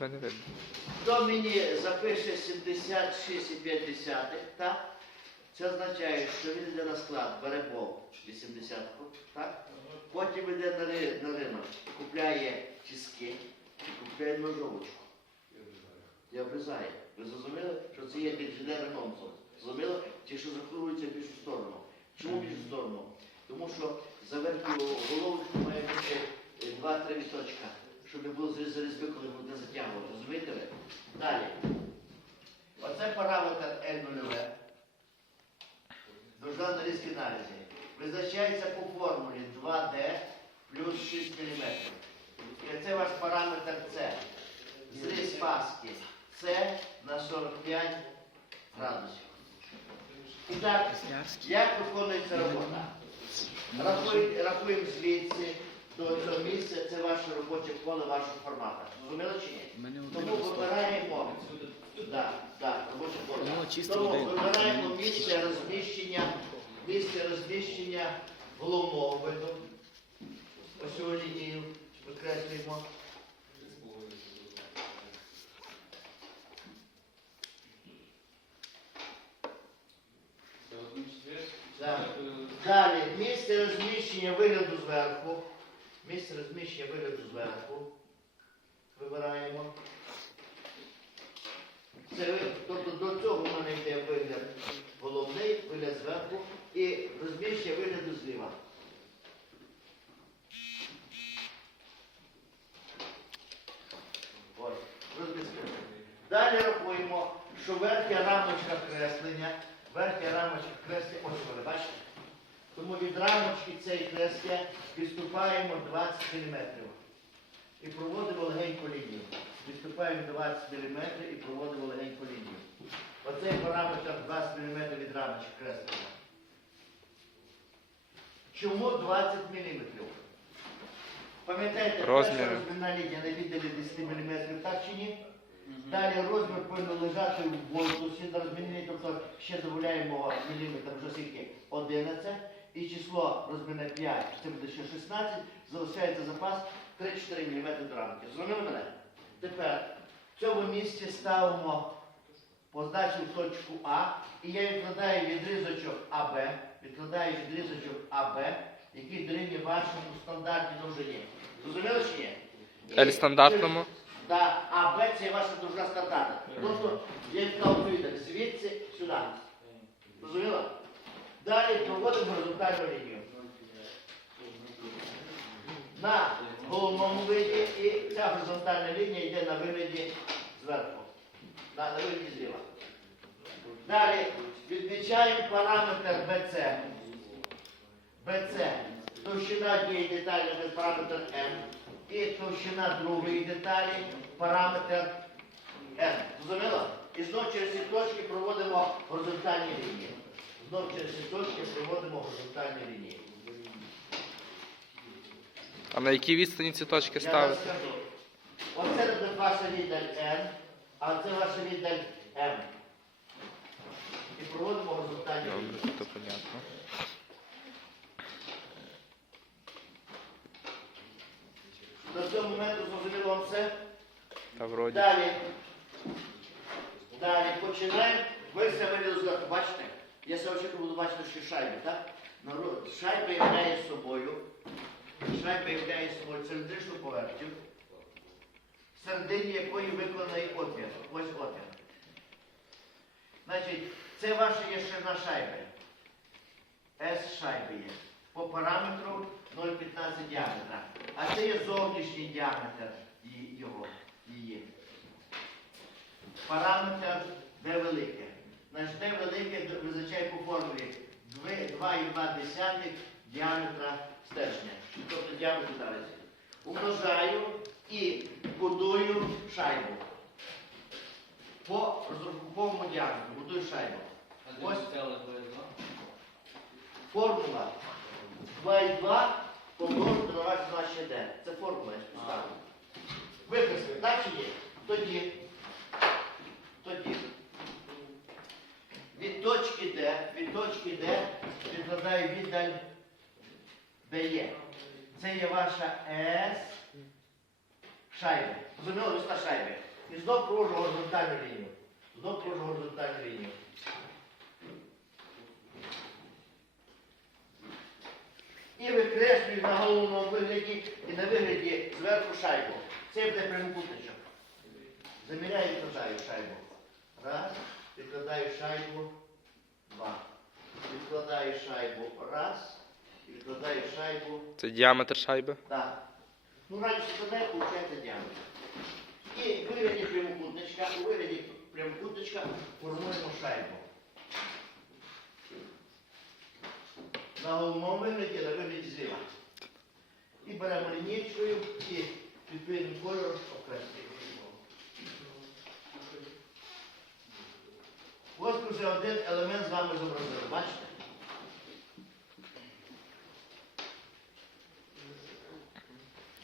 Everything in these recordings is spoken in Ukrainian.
тебе не видно. Хто мені запише 76,5, так? Це означає, що він йде на склад, бере бол 80, так? Потім йде на, ри- на ринок, купляє тіски, купляє ножовочку. І обрізає. Ви зрозуміли, що це є інженер ремонту? Зрозуміли? Ті, що закруються в більшу сторону. Чому в більшу сторону? Тому що за верхню головочку має бути е, два-три віточка, щоб не було зріз- коли буде затягувати. Розумієте ви? Далі. Оце параметр L0. Довжина нарізки нарізі. Визначається по формулі 2D плюс 6 мм. І це ваш параметр С. Зріз паски С на 45 градусів. І так, як виконується робота? Рахуємо звідси до цього місця, це ваше робоче поле вашого формата. Зрозуміло чи ні? Тому вибираємо да, да, робоче поле. Тому вибираємо місце розміщення, місце розміщення головного виду. Ось цю лінію викреслюємо. Далі, місце розміщення вигляду зверху. Місце розміщення вигляду зверху. Вибираємо. Це, тобто до цього в мене йде вигляд головний, вигляд зверху і розміщення вигляду зліва. Ось. Далі рахуємо, що верхня рамочка креслення, верхня рамочка креслення? Тому від рамочки цієї креслення відступаємо 20 мм. І проводимо легеньку лінію. Відступаємо 20 мм і проводимо легеньку лінію. Оцей параметр 20 мм від рамочки креслення. Чому 20 мм? Пам'ятаєте, перша розмірна лінія на віддалі 10 мм, так чи ні? Далі розмір повинен лежати в воздусі на розмірній, тобто ще додаємо міліметр вже скільки 11. І число розмірне 5, це буде ще 16, залишається запас 3-4 мм до рамки. Зрозуміли мене? Тепер в цьому місці ставимо позначив точку А, і я відкладаю відрізочок АБ, відкладаю відрізочок АБ, який дорівнює вашому стандартній довжині. Зрозуміли чи ні? L стандартному? Да, а Б це ваша довжина стандарта. Тобто я відклав відповідок звідси сюди. Розуміло? Далі проводимо горизонтальну лінію. На головному виді і ця горизонтальна лінія йде на вигляді зверху. На, на вигляді зліва. Далі відмічаємо параметр BC. BC. Товщина однієї деталі без параметр M. І товщина другої деталі параметр N. Зрозуміло? І знов через ці точки проводимо горизонтальні лінії. Знов через ці точки проводимо горизонтальні лінії. А на якій відстані ці точки Я ставити? розкажу. Оце буде ваша віддаль N, а це ваша віддаль M. І проводимо горизонтальні лінії. Добре, то понятно. До цього моменту зрозуміло вам все? Та вроді. Далі. Далі починаємо. Ви все вигляду бачите? Я сьогодні буду бачити, що шайби, так? Шайба являє собою. Шайба являє собою циліндричну поверхню, всередині якої виконаний отвір. Ось отвір. Значить, це ваша є ширина шайби. S шайби є. По параметру 0,15 діаметра. А це є зовнішній діаметр його, її. Параметр де велике. Значить, де велике визначає по формулі 2,2 діаметра стержня. Тобто діаметр зараз. Умножаю і будую шайбу. По розрахунковому діаметру будую шайбу. Ось формула 2,2 помножити на ваш значення d. Це формула, я поставлю. Викресли, так чи ні? Тоді. Тоді. Від точки D, від точки D відкладаю віддаль BE. Це є ваша S шайби. Розуміло, висота шайби. І знов провожу горизонтальну лінію. Знов провожу горизонтальну лінію. І викреслюю на головному вигляді і на вигляді зверху шайбу. Це буде прямокутничок. Заміряю і відкладаю шайбу. Раз. Відкладаю шайбу. Два. Відкладаю шайбу. Раз. Відкладаю шайбу. Це діаметр шайби. Так. Ну, раніше складає, виходить діаметр. І в вигляді прямокутничка, у вигляді прямокутничка формуємо шайбу. На головному вигляді, на вигляді зліва. І беремо лінійкою і відповідним кольором окреслюємо. Ось ми вже один елемент з вами зобразили. Бачите?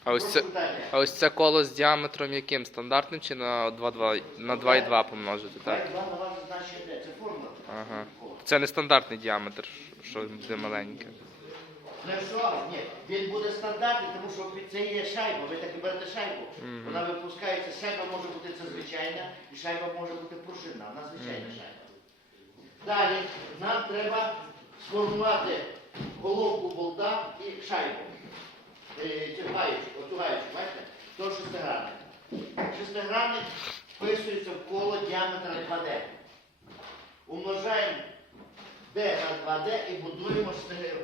А ось це, а ось це коло з діаметром яким? Стандартним чи на 2,2 на 2,2 помножити, так? Два на вас значить де? Це формула. Ага. Це не стандартний діаметр, що буде маленьке. Ну що? Ні, він буде стандартний, тому що це є шайба. Ви так і берете шайбу. Мгм. Вона випускається, шайба може бути це звичайна, і шайба може бути пружинна. Вона звичайна шайба. Далі нам треба сформувати головку болта і шайбу. Е, цю гаєчку, оцю бачите? То шестигранник. Шестигранник вписується в коло діаметра 2D. Умножаємо D на 2D і будуємо,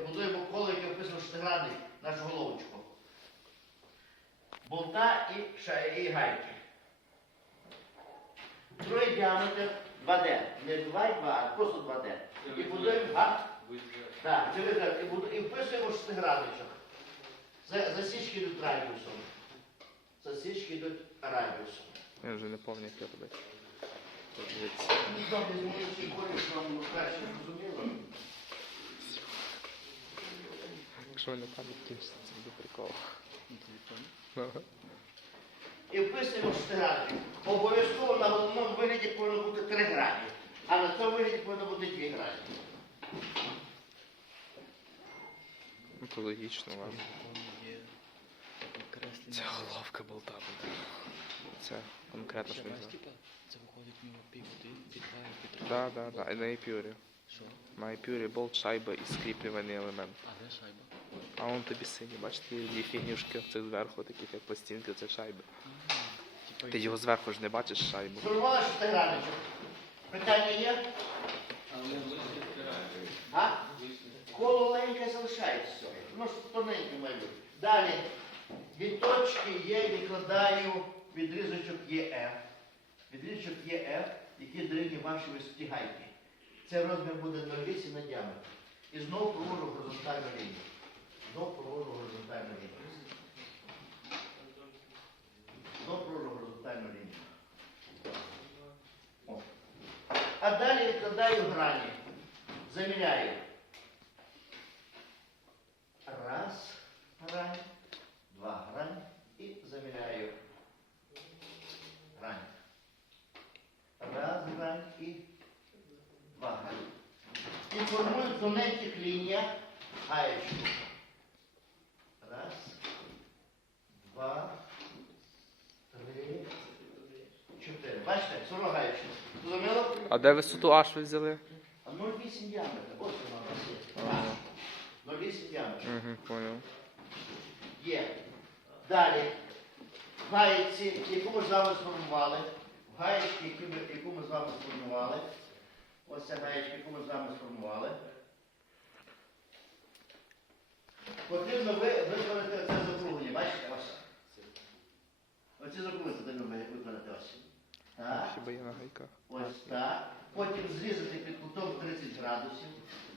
будуємо коло, яке вписано шестигранник, нашу головочку. Болта і, ша- і гайки. Другий діаметр 2D. Не 2 і 2, а просто 2D. І будуємо, а? Так, це вигляд. І, буду- і вписуємо шестигранничок. За- Засічки йдуть радіусом. Засічки йдуть радіусом. Я вже не пам'ятаю, як я. Ну, добре, вам краще зрозуміло. Якщо не пам'ятаєте, це буде прикол. Ага. І вписуємо шестигранник. Обов'язково на головному вигляді повинно бути три грані, а на цьому вигляді повинно бути дві грані. Ну, то логічно, ладно. Це головка болта буде. Це конкретно що не знаю. Це виходить в нього півгодини, під два і під три. Так, так, так. І на епюрі. Що? На епюрі болт, шайба і скріплюваний елемент. А де шайба? А вон тобі сині, бачите, є фігнюшки оцих зверху, таких як пластинки, це шайби. Ти його зверху ж не бачиш шайбу. Сформували шестигранничок. Питання є? А? Коло леньке залишається. Ну, тоненьке має бути. Далі. Від точки Є відкладаю відрізочок ЄФ. Відрізочок ЄФ, який дорівнює вашій висоті гайки. Це розмір буде 0,8 на діаметр. І знову проводжу горизонтальну лінію. Знову проводжу горизонтальну лінію. Знову проводжу горизонтальну лінію. О. А далі відкладаю грані. Заміряю. Раз грань, два грань і заміряю. Грань. Раз грань і два грань. І формую в тоненьких лініях гаєчку. Раз, два, три, чотири. Бачите, сорок гаєчку. Зрозуміло? А де висоту аж ви взяли? А 0,8 діаметр. Ось вона у нас є. Ага. 0,8 діаметр. Угу, поняв. Є. Далі. В гаєчці, яку ми з вами сформували. В гаєчці, яку ми, яку ми з вами сформували. Ось ця гаєчка, яку ми з вами сформували. Потрібно ви, виконати оце закруглення. Бачите? Ось. Оці закруглення потрібно ви- виконати ось. Так. Ось так. Потім зрізати під кутом 30 градусів,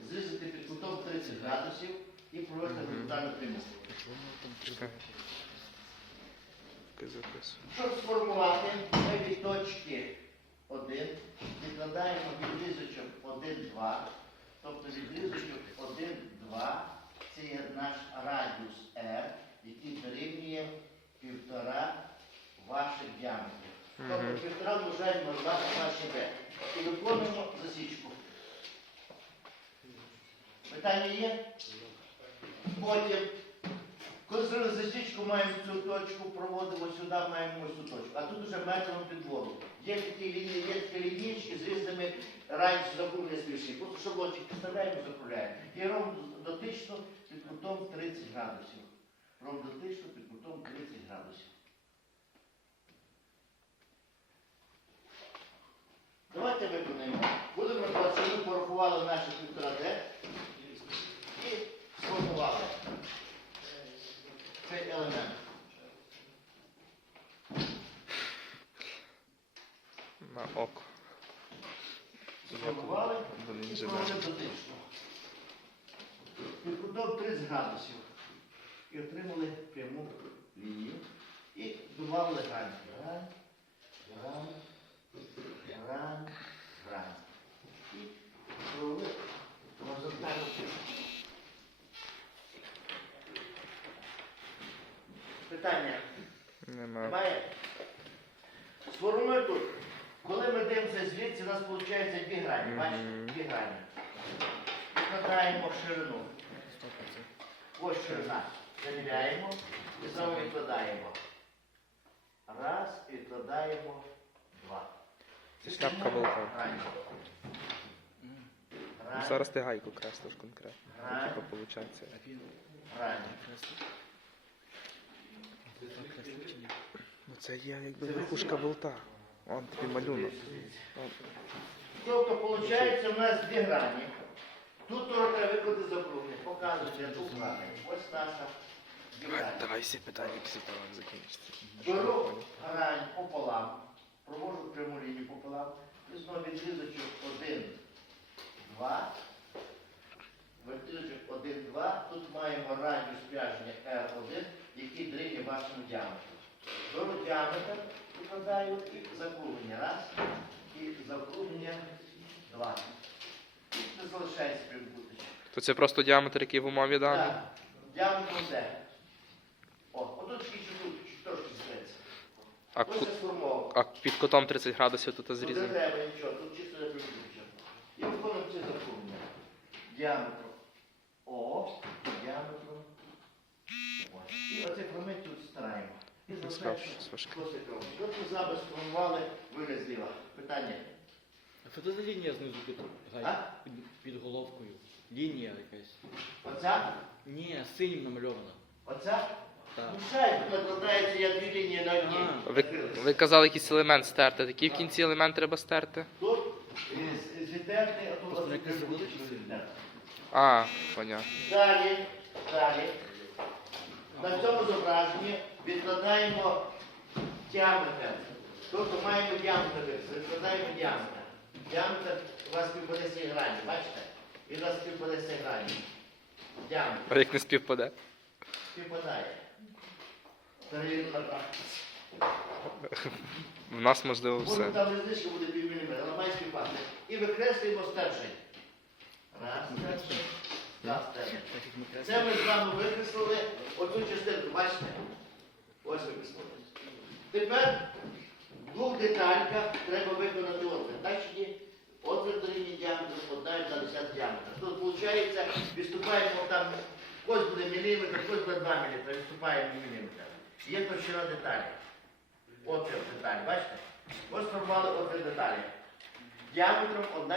зрізати під кутом 30 градусів і провести горизонтальну пряму. Щоб сформувати, ми від точки 1 відкладаємо відрізочок 1, 2. Тобто відрізочок 1, 2. Це є наш радіус R, який дорівнює півтора ваших діаметрів. Тобто півтора множаємо на 2 на B. І виконуємо засічку. Питання є? Потім Коли засічку, маємо цю точку, проводимо сюди, маємо ось цю точку. А тут вже метром під воду. Є такі лінії, є такі лінійки з різними раніше закруглення смішні. Просто шаблончик підставляємо, закругляємо. І ровно дотично під кутом 30 градусів. Ровно дотично під кутом 30 градусів. Давайте виконаємо. Будемо ми порахували наші півтора Д і сформували цей елемент. На око. Сформували Вони і інженери. провели дотично. Під кутом 30 градусів. І отримали пряму лінію. І добавили грань. Грань, грань, грань, грань. І провели горизонтальну пряму. Питання. Нема. Немає? Сформуй тут. Коли ми дивимося звідси, у нас виходить дві грані. Бачите? Дві грані. Викладаємо ширину. Ось ширина. Заміряємо і знову відкладаємо. Раз, відкладаємо, два. Це шляпка волка. Ну, Зараз ти гайку креслиш конкретно. грань, Типа виходить. Ну це є якби верхушка болта. Он тобі малюнок. Тобто, виходить, у нас дві грані. Тут трохи виклади закруглення. Показуйте, тут грані. Ось наша грані. Давай всі питання після того, як закінчиться. Беру грань пополам, провожу пряму лінію пополам, і знову відрізочок 1, 2. Відрізочок 1, 2. Тут маємо радіус спряження R1, який дорівнює вашому діаметру. Беру діаметр, викладаю і закруглення. Раз. І закруглення два. Не залишається прямокутничок. То це просто діаметр, який в умові даний? Так, діаметром де? О, отут чуть трошки зветься. А, Ось це сформовано. а під кутом 30 градусів тут Тут не зрізано. треба нічого, тут чисто не нічого. І виконуємо це заповнення. Діаметром О, діаметром О. І оцей промить тут стараємо. І Сказав, залишається що досить ровно. Ми зараз сформували зліва. Питання. Що це за лінія знизу під, А? гай, під, під головкою? Лінія якась. Оця? Ні, синім намальована. Оця? Так. Ну, накладається як дві лінії на одній. Ви, ви казали якийсь елемент стерти. Такий в кінці елемент треба стерти? Тут е, з- зітерти, а тут Просто А, понятно. Далі, далі. На цьому зображенні відкладаємо діаметр. Тобто маємо діаметр, відкладаємо діаметр. Діаметр у вас співпаде з цієї грані, бачите? Він у вас співпаде з цієї грані. Діаметр А як не співпаде? співпадає. Перевірка на нас можливо Може все. там різниця буде пів міліметра, але має співпасти. І викреслюємо стержень. Раз, стержень. Два стержень. Це ми з вами викреслили одну частинку, бачите? Ось викреслили. Тепер двох детальках треба виконати отвір. Так чи ні? Отвір дорівнює діаметру, одна і 50 діаметр. Тут виходить, відступаємо там, ось буде міліметр, ось буде 2 мм, відступаємо міліметр. Є товщина деталі. Отвір деталі, бачите? Ось формували отвір деталі. Діаметром 1,5.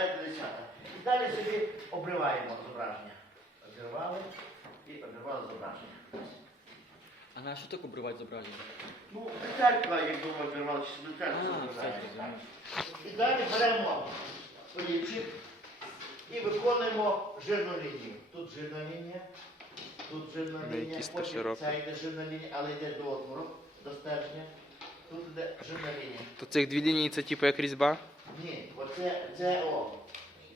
І далі собі обриваємо зображення. Обірвали і обірвали зображення. А на що так обривати зображення? Ну, деталька, як думаю, обірвали, чи А, все, зрозумів. І далі беремо олівчик і виконуємо жирну лінію. Тут жирна лінія, тут жирна Ну, лінія, якісь потім широкі. ця йде жирна лінія, але йде до отвору, до стержня. Тут йде жирна лінія. То цих дві лінії це типу як різьба? Ні, оце це о.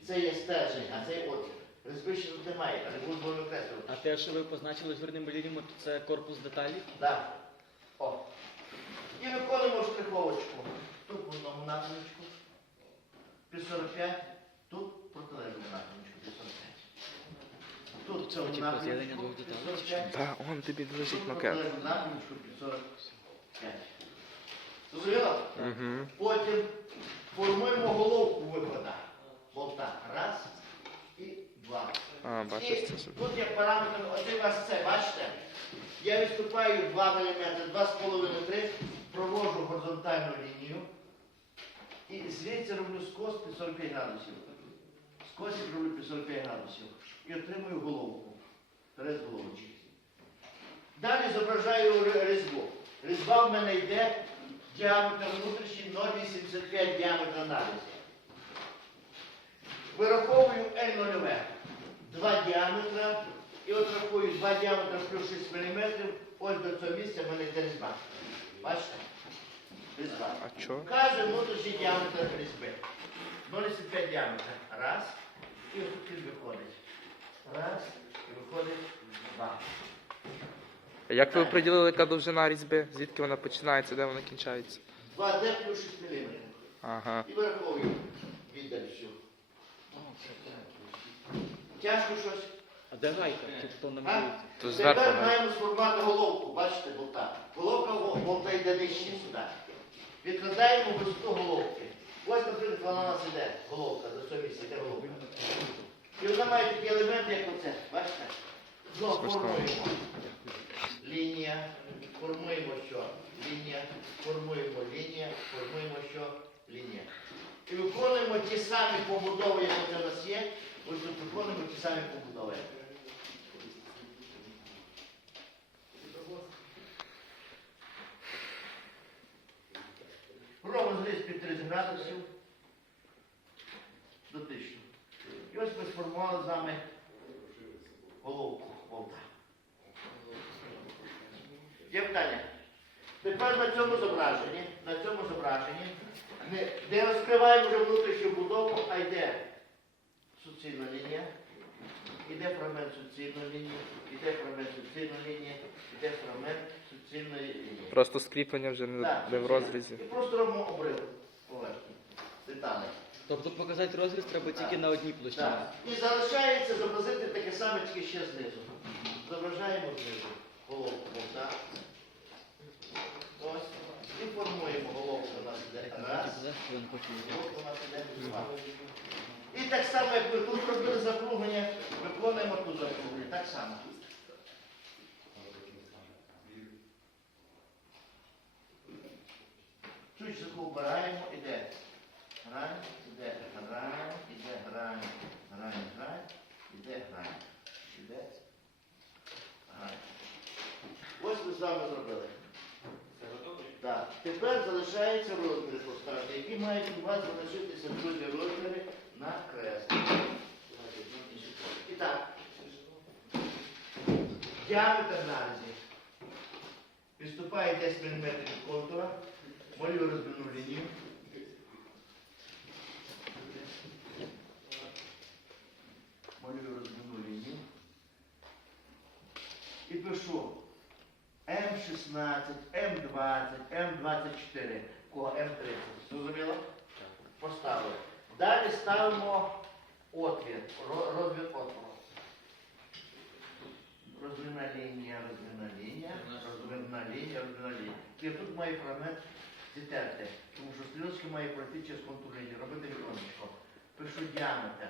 Це є стержень, а це отвір. Тут немає, але будемо викреслювати. А те, що ви позначили жирними лініями, то це корпус деталі? Так. О. І виконуємо штриховочку. Тут в одному напрямку. Під 45. Тут протилежному напрямку під 45. Тут в цьому Типу напрямку з'єднання двох під деталей, 45. Так, он тобі лежить Тут макет. протилежному напрямку під 45. Зрозуміло? Угу. Потім формуємо головку вихода. Болта. Раз і два. А, І бачиш, це ж. тут є параметр, оце у вас це, бачите? Я відступаю 2 мм, 2,5-3, провожу горизонтальну лінію. І звідси роблю скос під 45 градусів. Скосик роблю під 45 градусів. І отримую головку. Перед головочки. Далі зображаю різьбу. Різьба в мене йде діаметр внутрішній 0,85 діаметр нарізі. Вираховую L0. Два діаметра. І от рахую 2 діаметра плюс 6 мм. Ось до цього місця в мене йде різьба. Бачите? Різьба. Чо? Внутрішній діаметр різьби. 0,75 діаметр. Раз. І ось тут виходить. Раз. І виходить два. А Як ви оприділили, яка довжина різьби? Звідки вона починається, де вона кінчається? 2D плюс 6 мм. Ага. І вираховую віддаль всю. Тяжко щось. А де гайка? Чи то намалюється? То зверху. Тепер гайка. маємо сформувати головку, бачите, болта. Головка во- болта йде нижче сюди. Відкладаємо висоту головки. Ось, наприклад, вона у нас іде, головка, до цього місця йде головка. І вона має такі елементи, як оце, бачите? Знову формуємо. Лінія, формуємо що? Лінія, формуємо лінія, формуємо що? Лінія. І виконуємо ті самі побудови, як оце у нас є. Ось тут виконуємо ті самі побудови. Робимо зріз під 30 градусів до 1000. І ось ми сформували з вами головку болта. Є питання? Тепер на цьому зображенні, на цьому зображенні не, не розкриваємо вже внутрішню будову, а йде суцільна лінія, іде фрагмент суцільної лінії, іде фрагмент суцільної лінії, іде фрагмент суцільної лінії. Просто скріплення вже не, Так, не в розрізі. І просто робимо обрив поверхні, деталі. Тобто показати розріз треба тільки на одній площині. Так. І залишається зобразити таке саме, тільки ще знизу. Зображаємо знизу головку болта. Ось. І формуємо головку у нас іде що нас. І так само, як ми тут робили закруглення, виконуємо тут закруглення. Так само. Чуть вбираємо, іде грань, іде грань, іде грань, грань, грань, іде грань, іде. Ось ми з вами зробили. Так. Тепер залишається розміри поставити, які мають у вас залишитися друзі розміри на кресло. І так. Діаметр нарізі. Відступає 10 мм від контура. Малюю розмірну лінію. Малюю розмірну лінію. І пишу М16, М20, М24, кого М30. Зрозуміло? Поставили. Далі ставимо отвір, ро- розмір отвору. Розмірна лінія, розмірна лінія, розмірна лінія, розмірна лінія. І тут має фрагмент зітерти, тому що стрілочки має пройти через контур робити віконечко. Пишу діаметр.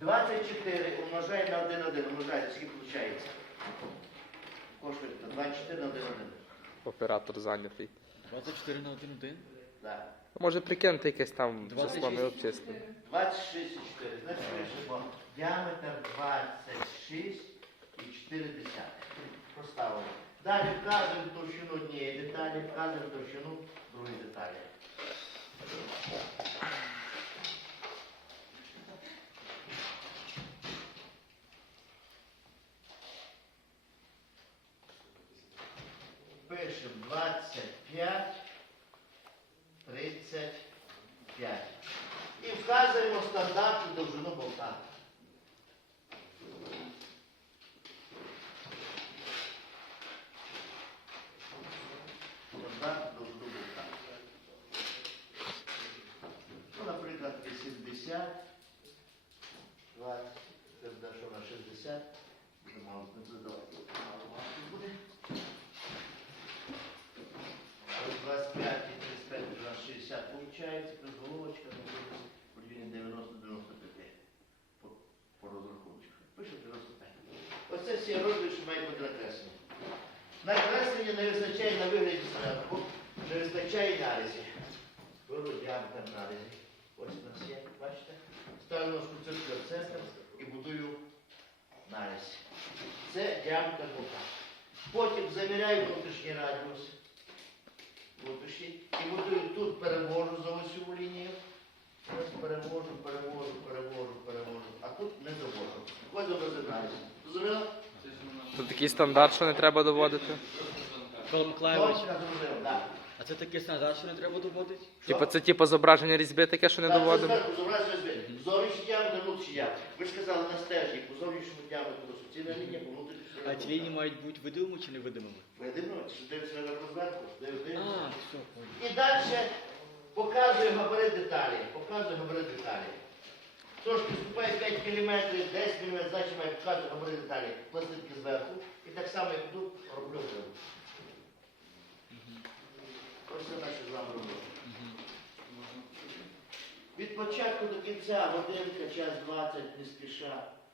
24 умножаю на 1, 1, умножаю, скільки виходить? Коштує 24 на 1, 1. Оператор зайнятий. 24 на 1 1? Так. Може прикинути якесь там 26. число не обчислення. 26 і 4. Значить, пишемо діаметр 26 і 4 десятих. Поставили. Далі вказуємо товщину однієї деталі, вказуємо товщину другої деталі. Пишемо 25, 35. І вказуємо стандартну довжину болта. Стандартну довжину болта. Ну, наприклад, 80, 20, це що на 60. Мало, не буде. 25 і 35 у нас 60 получается, плюс головочка, у 90-95 по, по. Пише 95. Оце всі розділи, що мають бути накреслені. Накреслення не визначає на вигляді зранку, не вистачає нарізі. Виродяємо там нарізі. Ось у нас є, бачите? Ставлю концертний центр і будую аналіз. Це діаметр бука. Потім заміряю внутрішній радіус. Внутрішній. І будую тут переможу за ось цю лінію. Ось перевожу, перевожу, перевожу, перевожу. А тут не довожу. Ось розібраюся. Зрозуміло? Це такий стандарт, що не треба доводити. Точно зрозуміло, так. а це такий стандарт, що не треба доводити? Типу, це типу зображення різьби таке, що не доводимо. Зовнішній діаметр, внутрішній діаметр. Ви ж казали на стежі, по зовнішньому діаметру суцільна лінія, по внутрішньому. А ті лінії мають бути видимими чи невидимими? Ви дивитесь, що дивиться на? А, все, понял. І далі показую габарит деталі. Показую габарит деталі. Трошки вступає 5 мм, 10 мм, значить має показую габарит деталі. Пластинки зверху. І так само, як тут, роблю вироб. Ось це наша з вами робота. Від початку до кінця годинка, час 20, не спіша.